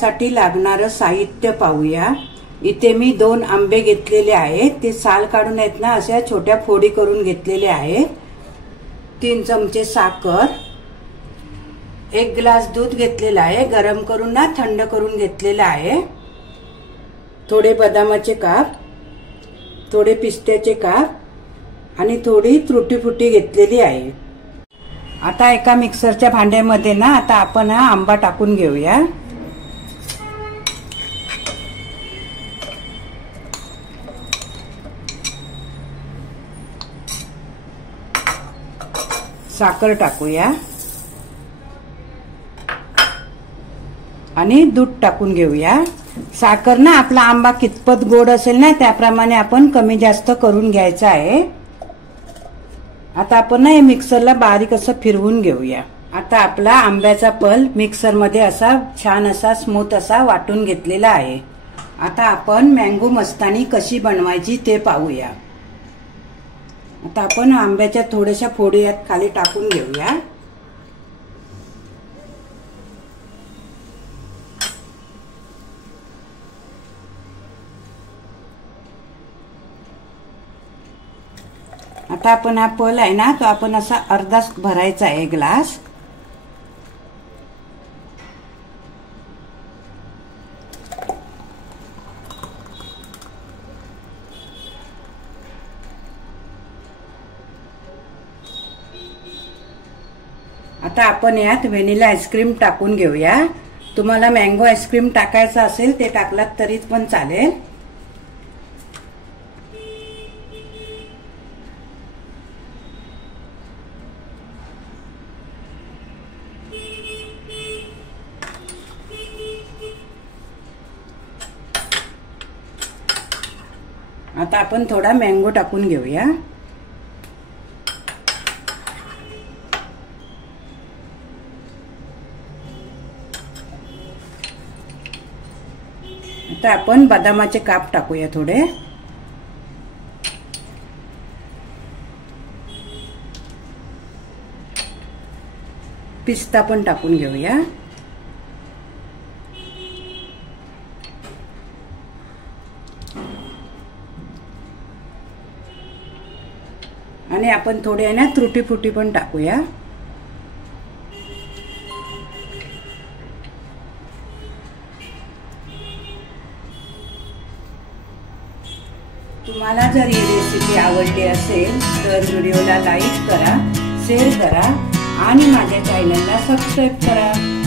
बनवण्यासाठी लागणारं साहित्य पाहूया। इथे मी 2 आंबे घेतलेले आहेत, ते साल काढून आहेत ना अशा छोट्या फोडी करून घेतलेले आहेत। 3 चमचे साखर, 1 ग्लास दूध घेतलेला आहे, गरम करून ना थंड करून घेतलेला आहे। थोडे बदामाचे काप, थोडे पिस्त्याचे काप आणि थोडी तुटी फुटी घेतलेली आहे। आता एका मिक्सरच्या भांड्यामध्ये ना आता आपण हा आंबा टाकून घेऊया। साखर टाकूया आणि दूध टाकून घेऊया। साखर ना आपला आंबा कितपत गोड असेल ना त्याप्रमाणे आपण कमी जास्त करून घ्यायचं आहे। आता आपण ना हे मिक्सरला बारीक असं फिरवून घेऊया। आता आपला आंब्याचा पल्प मिक्सर मध्ये असा छान असा स्मूथ असा वाटून घेतलेला आहे। आता आपण मँगो मस्तानी कशी बनवायची ते पाहूया। आता आपण आंब्याच्या थोड्याशा फोडी यात खाली टाकून घेऊया। आता आपण हा पल आहे ना तो आपण असा अर्धा भरायचा आहे ग्लास। आता आपण यात व्हॅनिला आईस्क्रीम टाकून घेऊया। तुम्हाला मँगो आईस्क्रीम टाकायचं असेल ते टाकलात तरी पण चालेल। आता आपण थोडा मँगो टाकून घेऊया। आता आपण बदामाचे काप टाकूया थोडे। पिस्ता पण टाकून घेऊया। आणि आपण थोडे आहे ना तुटी फुटी पण टाकूया। तुम्हाला जर ही रेसिपी आवडली असेल तर व्हिडिओला लाईक करा, शेअर करा आणि माझ्या चॅनलला सबस्क्राईब करा।